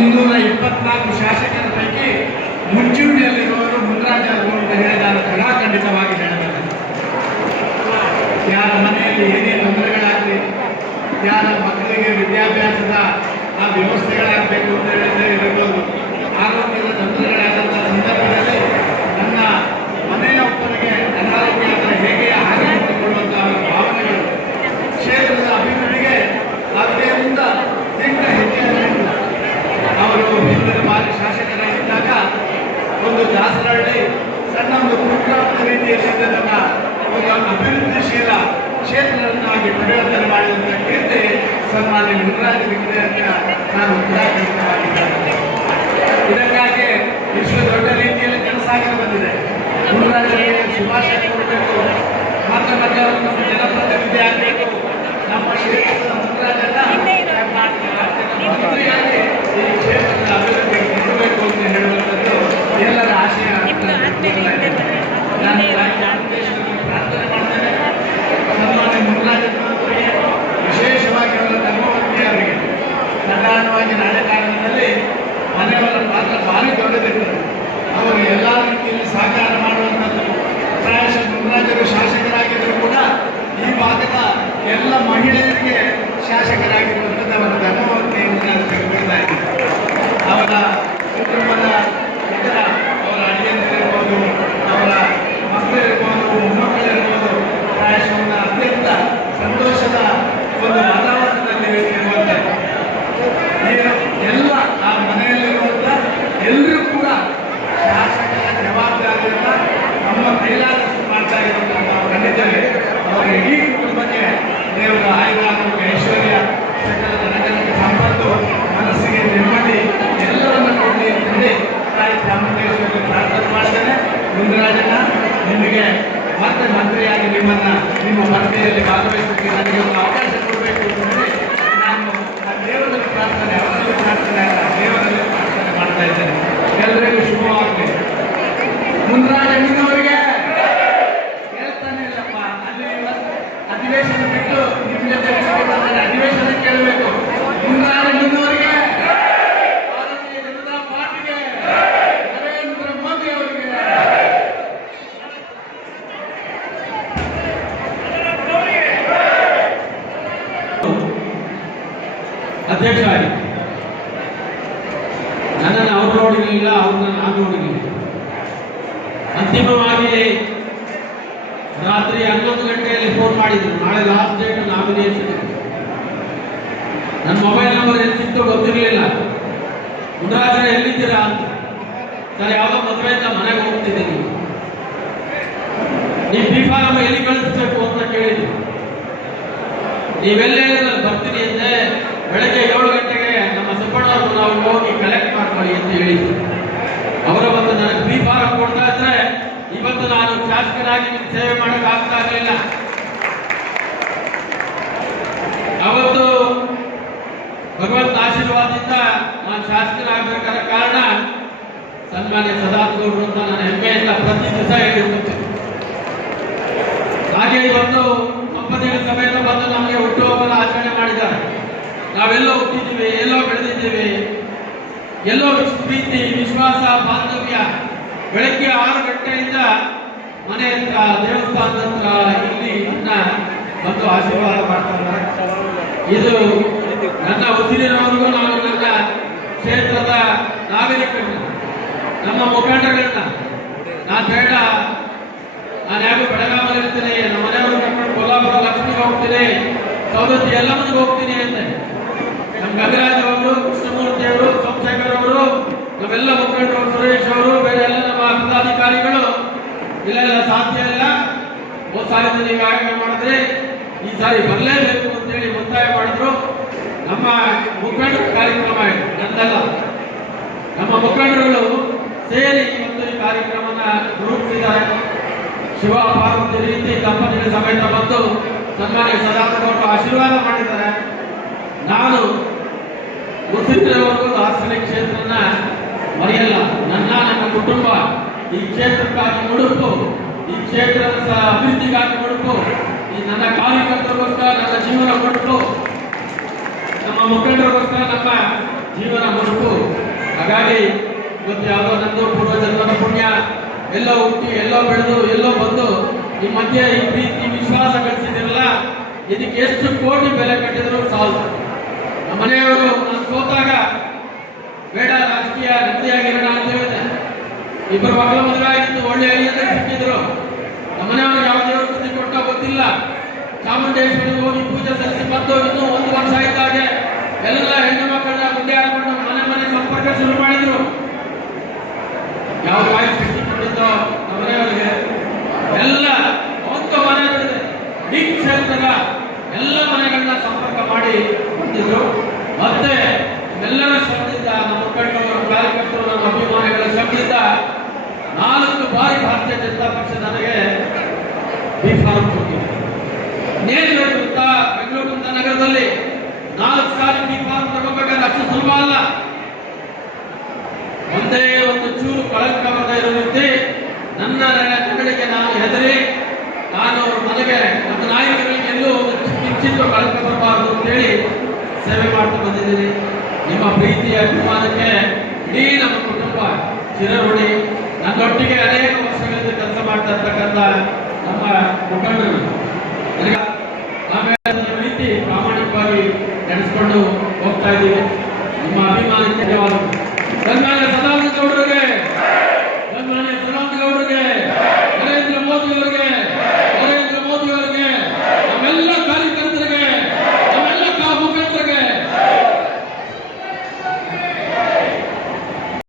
224 ಶಾಸಕರ ಪೈಕಿ ಮುಂಚೂಣಿಯಲ್ಲಿರುವವರು ಮುನ್ರಾಜ್ ಅವರು ಅಂತ ಹೇಳಿ ನಾನು ಖಂಡಿತವಾಗಿ ಹೇಳಬಲ್ಲೆ. ಯಾರ ಮನೆಯಲ್ಲಿ ಏನೇ ತೊಂದರೆಗಳಾಗಲಿ, ಯಾರ ಮಕ್ಕಳಿಗೆ ವಿದ್ಯಾಭ್ಯಾಸದ ಆ ವ್ಯವಸ್ಥೆಗಳಾಗಬೇಕು ಅಂತ ಹೇಳಿದ್ರೆ ಇರಬಹುದು, ಆರೋಗ್ಯದ ತೊಂದರೆಗಳಾದಂಥ ಸಂದರ್ಭದಲ್ಲಿ ನನ್ನ ಮನೆಯೊಬ್ಬರಿಗೆ ಅನಾರೋಗ್ಯ ಆದರೆ ಹೇಗೆ ಹಾನಿಕೊಳ್ಳುವಂಥ ಭಾವನೆಗಳು ಕ್ಷೇತ್ರದ ಅಭಿವೃದ್ಧಿಗೆ ಅದರಿಂದ ದಿಟ್ಟ ಹೆಜ್ಜೆಯನ್ನು ಅವರು ಹಿಂದಿನ ಬಾರಿ ಶಾಸಕರಾಗಿದ್ದಾಗ ಒಂದು ದಾಸರಹಳ್ಳಿ ಸಣ್ಣ ಒಂದು ಕುಗ್ರಾಮದ ರೀತಿಯಲ್ಲಿ ನನ್ನ ಒಂದು ಅಭಿವೃದ್ಧಿಶೀಲ ಕ್ಷೇತ್ರವನ್ನಾಗಿ ಪರಿವರ್ತನೆ ಮಾಡಿದಂಥ ಕೀರ್ತಿ ಸನ್ಮಾನ್ಯ ಮುನ್ರಾಜರಿಗೆ ಅಂತ ನಾನು ಉದಾಹರಣವಾಗಿದ್ದೇನೆ. ಇದಕ್ಕಾಗಿ ಇಷ್ಟು ದೊಡ್ಡ ರೀತಿಯಲ್ಲಿ ಕೆಲಸ ಬಂದಿದೆ. ಮುನ್ರಾಜರಿಗೆ ಶುಭಾಶಯ ಕೊಡಬೇಕು. ಮತ್ತೆ ಮತ್ತೆ ಅವರು ನಮ್ಮ ಜನಪ್ರತಿನಿಧಿ ಆಗಬೇಕು. ನಮ್ಮ ಕ್ಷೇತ್ರದ ಮುನ್ರಾಜನ್ನ ಮಂತ್ರಿಯಾಗಿ ಈ ಕ್ಷೇತ್ರದ ಅಭಿವೃದ್ಧಿಗೆ ಕೊಡಬೇಕು ಅಂತ ಹೇಳುವಂಥದ್ದು ಎಲ್ಲರ ಆಶಯ. ನಾನು ಪ್ರಾರ್ಥನೆ ಮಾಡ್ತೇನೆ. ಸನ್ಮಾನ್ಯ ಮುನ್ರಾಜರಿಗೆ ವಿಶೇಷವಾಗಿ ಅವರ ಧರ್ಮವರ್ತಿ ಅವರಿಗೆ ಸಾಧಾರಣವಾಗಿ ರಾಜಕಾರಣದಲ್ಲಿ ಮನೆಯವರ ಪಾತ್ರ ಭಾರಿ ದೊಡ್ಡದಿರ್ತದೆ. ಅವರು ಎಲ್ಲ ರೀತಿಯಲ್ಲಿ ಸಹಕಾರ ಮಾಡುವಂಥದ್ದು. ಪ್ರಾಯಶಃ ಮುನ್ರಾಜರು ಶಾಸಕರಾಗಿದ್ದರೂ ಕೂಡ ಈ ಭಾಗದ ಎಲ್ಲ ಮಹಿಳೆಯರಿಗೆ ಶಾಸಕರಾಗಿರುವಂಥದ್ದು ಅವರ ಧರ್ಮವರ್ತಿಯಿಂದ ನಾನು ತೆಗೆದುಕೊಳ್ತಾ ಇದ್ದೀನಿ. ಅವರ ಕುಟುಂಬದ ಇತರ ಅವರ ಅಳಿಯಂದಿರಿರ್ಬೋದು, ಅವರ ಮಕ್ಕಳಿರ್ಬೋದು, ಮೊಮ್ಮಕ್ಕಳಿರ್ಬೋದು, ಪ್ರಾಯಶಃ ಒಂದು ಅತ್ಯಂತ ಸಂತೋಷದ ಒಂದು ವಾತಾವರಣದಲ್ಲಿ ಇರುವಂಥದ್ದು. ಎಲ್ಲ ಆ ಮನೆಯಲ್ಲಿರುವಂಥ ಎಲ್ಲರೂ ಕೂಡ ಶಾಸಕರ ಜವಾಬ್ದಾರಿಯನ್ನು ನಮ್ಮ ಕೈಲಾದಷ್ಟು ಮಾಡ್ತಾ ಇರುವಂಥ ನಾವು ಕಂಡಿದ್ದೇವೆ. ಅವರ ಇಡೀ ಕುಟುಂಬಕ್ಕೆ ದೇವರ ಆಯುರಾರೋಗ್ಯ, ಐಶ್ವರ್ಯ, ಸಕಲ ಜನಗಣಕ್ಕೆ ಸಂಪತ್ತು, ಮನಸ್ಸಿಗೆ ನೆಮ್ಮದಿ ಎಲ್ಲವನ್ನು ಕೊಡಲಿ ಅಂತಂದು ತಾಯಿ ಚಾಮುಂಡೇಶ್ವರಿಗೆ ಪ್ರಾರ್ಥನೆ ಮಾಡ್ತೇನೆ. ಮುನ್ರಾಜನ ನಿಮಗೆ ಮತ್ತೆ ಮಂತ್ರಿಯಾಗಿ ನಿಮ್ಮ ಭರ್ತಿಯಲ್ಲಿ ಭಾಗವಹಿಸಲಿಕ್ಕೆ ನನಗೆ ಒಂದು ಅವಕಾಶ ಕೊಡಬೇಕು ಅಂತಂದರೆ ನಾನು ಆ ದೇವರಲ್ಲಿ ಪ್ರಾರ್ಥನೆ, ಅವರಲ್ಲಿ ಪ್ರಾರ್ಥನೆ ಅಲ್ಲ, ದೇವರಲ್ಲಿ ಪ್ರಾರ್ಥನೆ ಮಾಡ್ತಾ ಇದ್ದೇನೆ. ಎಲ್ಲರಿಗೂ ಶುಭವಾಗಲಿ. ಮುನ್ರಾಜನಿನವರಿಗೆ ಹೇಳ್ತಾನೆ ಇಲ್ಲಪ್ಪ, ಅಲ್ಲಿ ಅಧಿವೇಶನ ಬಿಟ್ಟು ನಿಮ್ಮ ಜೊತೆ ಅಧಿವೇಶನ ಕೇಳಬೇಕು. ಮುನ್ರಾಜನಿನವರಿಗೆ, ಭಾರತೀಯ ಜನತಾ ಪಾರ್ಟಿಗೆ, ನರೇಂದ್ರ ಮೋದಿ ಅವರಿಗೆ. ಅಧ್ಯಕ್ಷ ಆಗಿ ನನ್ನನ್ನು ಅವ್ರು ನೋಡಿರಲಿಲ್ಲ, ಅವ್ರನ್ನ ನಾನು ನೋಡಿರಲಿಲ್ಲ. ಅಂತಿಮವಾಗಿ ರಾತ್ರಿ 11 ಗಂಟೆಯಲ್ಲಿ ಫೋನ್ ಮಾಡಿದ್ರು, ನಾಳೆ ಲಾಸ್ಟ್ ಡೇಟ್ ನಾಮಿನೇಷನ್. ನನ್ನ ಮೊಬೈಲ್ ನಂಬರ್ ಎಲ್ಲಿ ಸಿಕ್ತೋ ಗೊತ್ತಿರಲಿಲ್ಲ. ಮುನ್ರಾಜರ ಎಲ್ಲಿದ್ದೀರಾ ಅಂತ. ಸರ್, ಯಾವುದೋ ಮದುವೆಯಿಂದ ಮನೆಗೆ ಹೋಗ್ತಿದ್ದೀನಿ, ನೀವು ಬಿಫಾರಂ ಎಲ್ಲಿ ಕಳಿಸ್ಬೇಕು ಅಂತ ಕೇಳಿದ್ರು. ನೀವೆಲ್ಲ ಬರ್ತೀನಿ ಅಂದ್ರೆ ಬೆಳಗ್ಗೆ 7 ಗಂಟೆಗೆ ನಮ್ಮ ಸುಬ್ಬಣ್ಣವ್ರು ನಾವು ಹೋಗಿ ಕಲೆಕ್ಟ್ ಮಾಡ್ಕೊಳ್ಳಿ ಅಂತ ಹೇಳಿದ್ರು. ಅವರ ಬಂದು ನನಗೆ ಬಿ ಫಾರಂ ಕೊಡ್ತಾ ಇದ್ರೆ ಇವತ್ತು ನಾನು ಶಾಸಕರಾಗಿ ಸೇವೆ ಮಾಡಕ್ ಆಗ್ತಾ ಇರಲಿಲ್ಲ. ಅವತ್ತು ಭಗವಂತ ಆಶೀರ್ವಾದದಿಂದ ನಾನು ಶಾಸಕರಾಗಬೇಕಾದ ಕಾರಣ ಸನ್ಮಾನ್ಯ ಸದಾನಂದಗೌಡರು ಅಂತ ನನ್ನ ಹೆಮ್ಮೆಯಿಂದ ಪ್ರತಿ ದಿವಸ ಹೇಳಿರುತ್ತೆ. ಹಾಗೆ ಇವತ್ತು ದಂಪತಿಗಳ ಸಮೇತ ಬಂದು ನಮಗೆ ಹುಟ್ಟುಹಬ್ಬದ ಆಚರಣೆ ಮಾಡಿದ್ದಾರೆ. ನಾವೆಲ್ಲೋ ಹುಟ್ಟಿದ್ದೀವಿ, ಎಲ್ಲೋ ಬೆಳೆದಿದ್ದೀವಿ, ಎಲ್ಲೋ ಪ್ರೀತಿ, ವಿಶ್ವಾಸ, ಬಾಂಧವ್ಯ. ಬೆಳಗ್ಗೆ 6 ಗಂಟೆಯಿಂದ ಮನೆ ಹತ್ರ, ದೇವಸ್ಥಾನದ ಹತ್ರ ಇಲ್ಲಿ ಬಂದು ಆಶೀರ್ವಾದ ಮಾಡ್ತಾರೆ. ಇದು ನನ್ನ ಉಸಿರಿನವರೆಗೂ ನಾನು ನನ್ನ ಕ್ಷೇತ್ರದ ನಾಗರಿಕರನ್ನ, ನಮ್ಮ ಮುಖಂಡಗಳನ್ನ ನಾನು ಬೇಡ, ನಾನು ಯಾರು ಬೆಳಗಾಮಲ್ಲಿ ಇರ್ತೀನಿ, ನಮ್ಮ ಮನೆಯವರು ಕರ್ಕೊಂಡು ಕೊಲ್ಲಾಪುರ ಲಕ್ಷ್ಮಿಗೆ ಹೋಗ್ತೀನಿ, ಸೌದತ್ತಿ ಎಲ್ಲಮ್ಮನಿಗೆ ಹೋಗ್ತೀನಿ ಅಂತ ನಮ್ಮ ಗಂಗರಾಜ್ ಅವರು, ಕೃಷ್ಣಮೂರ್ತಿ ಅವರು, ಸೋಮಶೇಖರ್ ಅವರು, ನಮ್ಮೆಲ್ಲ ಮುಖಂಡರು, ಸುರೇಶ್ ಅವರು, ಬೇರೆ ಎಲ್ಲ ನಮ್ಮ ಪದಾಧಿಕಾರಿಗಳು ಇಲ್ಲೆಲ್ಲ ಸಾಧ್ಯ ಇಲ್ಲ, ಹೋದ ಸಾರಿ ನೀವು ಆಯ್ಕೆ ಮಾಡಿದ್ರೆ ಈ ಸಾರಿ ಬರಲೇಬೇಕು ಅಂತೇಳಿ ಒತ್ತಾಯ ಮಾಡಿದ್ರು. ನಮ್ಮ ಮುಖಂಡರ ಕಾರ್ಯಕ್ರಮ ನಂದಲ್ಲ, ನಮ್ಮ ಮುಖಂಡರುಗಳು ಸೇರಿ ಇವತ್ತು ಈ ಕಾರ್ಯಕ್ರಮನ ರೂಪಿಸಿದ್ದಾರೆ. ಶಿವ ಪಾರ್ವತಿ ರೀತಿ ದಂಪತಿಗಳ ಸಮೇತ ಬಂದು ಸನ್ಮಾನ್ಯ ಸದಾನಂದಗೌಡರು ಆಶೀರ್ವಾದ ಮಾಡಿದ್ದಾರೆ. ನಾನು ಉಸಿರಿನವರೆಗೂ ಹಾಸನ ಕ್ಷೇತ್ರನ ಮರೆಯಲ್ಲ. ನನ್ನ ಕುಟುಂಬ ಈ ಕ್ಷೇತ್ರಕ್ಕಾಗಿ ಮುಡುಪು, ಈ ಕ್ಷೇತ್ರದ ಅಭಿವೃದ್ಧಿಗಾಗಿ ಮುಡುಪು, ಈ ನನ್ನ ಕಾರ್ಯಕರ್ತರಿಗೋಸ್ಕರ ನನ್ನ ಜೀವನ ಕೊಟ್ಟು, ನಮ್ಮ ಮುಖಂಡರಿಗೋಸ್ಕರ, ನಮ್ಮ ಜೀವನ ಮುಸುಕು. ಹಾಗಾಗಿ ಇವತ್ತು ಯಾವುದೋ ನಂದು ಪೂರ್ವಜನ್ಮದ ಪುಣ್ಯ, ಎಲ್ಲೋ ಹುಟ್ಟಿ ಎಲ್ಲೋ ಬೆಳೆದು ಎಲ್ಲೋ ಬಂದು ನಿಮ್ಮ ಮಧ್ಯೆ ಈ ಪ್ರೀತಿ ವಿಶ್ವಾಸ ಗಳಿಸಿದಿರಲ್ಲ, ಇದಕ್ಕೆ ಎಷ್ಟು ಕೋಟಿ ಬೆಲೆ ಕಟ್ಟಿದ್ರು ಸಾಲದು. ನಮ್ಮ ಮನೆಯವರು ನಾನು ಸೋತಾಗ ಬೇಡ ರಾಜಕೀಯ ನೆಮ್ಮದಿಯಾಗಿರೋಣ ಅಂತ ಹೇಳಿದೆ. ಇಬ್ಬರು ಮಕ್ಕಳು ಮದುವೆ ಆಗಿತ್ತು, ಒಳ್ಳೆ ಅಳಿಯಂದ್ರೆ ಸಿಕ್ಕಿದ್ರು. ನಮ್ಮ ಮನೆಯವರು ಯಾವ ದೇವರು ಬುದ್ಧಿ ಕೊಟ್ಟ ಗೊತ್ತಿಲ್ಲ. ಚಾಮುಂಡೇಶ್ವರಿ ಹೋಗಿ ಪೂಜೆ ಸಲ್ಲಿಸಿ ಬಂದು ಇನ್ನೂ 1 ವರ್ಷ ಆಯ್ತಾಗೆ ಎಲ್ಲ ಹೆಣ್ಣು ಮಕ್ಕಳನ್ನ ಗುಂಡೆ ಹಾಕೊಂಡು ಮನೆ ಮನೆ ಸಂಪರ್ಕ ಶುರು ಮಾಡಿದ್ರು. ಯಾವ ಬಾಯಿ ಸಿಕ್ಕಿಕೊಂಡಿದ್ದೋ ನಮ್ಮ ಮನೆಯವರಿಗೆ ಎಲ್ಲ ಒಂದು ಮನೆ ಬಿಡಿದೆ ಕ್ಷೇತ್ರದ ಎಲ್ಲ ಮನೆಗಳನ್ನ ಸಂಪರ್ಕ ಮಾಡಿ ಬಂದಿದ್ರು. ಮತ್ತೆ ಎಲ್ಲರ ಶ್ರಮದಿಂದ, ನಮ್ಮ ಮುಖಂಡರು, ಕಾರ್ಯಕರ್ತರು, ನಮ್ಮ ಅಭಿಮಾನಿಗಳ ಶ್ರಮದಿಂದ 4 ಬಾರಿ ಭಾರತೀಯ ಜನತಾ ಪಕ್ಷ ನನಗೆ ಬಿ ಫಾರಂ ಕೊಟ್ಟಿದೆ. ನೇರವಾಗಿ ಬೆಂಗಳೂರು ನಗರದಲ್ಲಿ 4 ಸಾರಿ ಬಿ ಫಾರಂ ತಗೋಬೇಕಾದ್ರೆ ಅಷ್ಟು ಸುಲಭ ಅಲ್ಲ. ಒಂದೇ ಒಂದು ಚೂರು ಕಳಂಕ ಬರದ ಇರುವಂತೆ ನನ್ನ ನಗರಿಗೆ ನಾನು ಹೆದರಿ, ನಾನು ನನಗೆ ನಮ್ಮ ನಾಯಕರಿಗೆ ಎಲ್ಲೂ ಒಂದು ಕಿಂಚಿತ್ತು ಕಳಂಕ ಬರಬಾರದು ಅಂತೇಳಿ ಸೇವೆ ಮಾಡ್ತಾ ಬಂದಿದ್ದೀನಿ. ನಿಮ್ಮ ಪ್ರೀತಿಯ ಅಭಿಮಾನಕ್ಕೆ ಇಡೀ ನಮ್ಮ ಕುಟುಂಬ ಚಿರಋಣಿ. ನನ್ನೊಟ್ಟಿಗೆ ಅನೇಕ ವರ್ಷಗಳಿಂದ ಕೆಲಸ ಮಾಡ್ತಾ ಇರ್ತಕ್ಕಂಥ ನಮ್ಮ ಮುಖಂಡರು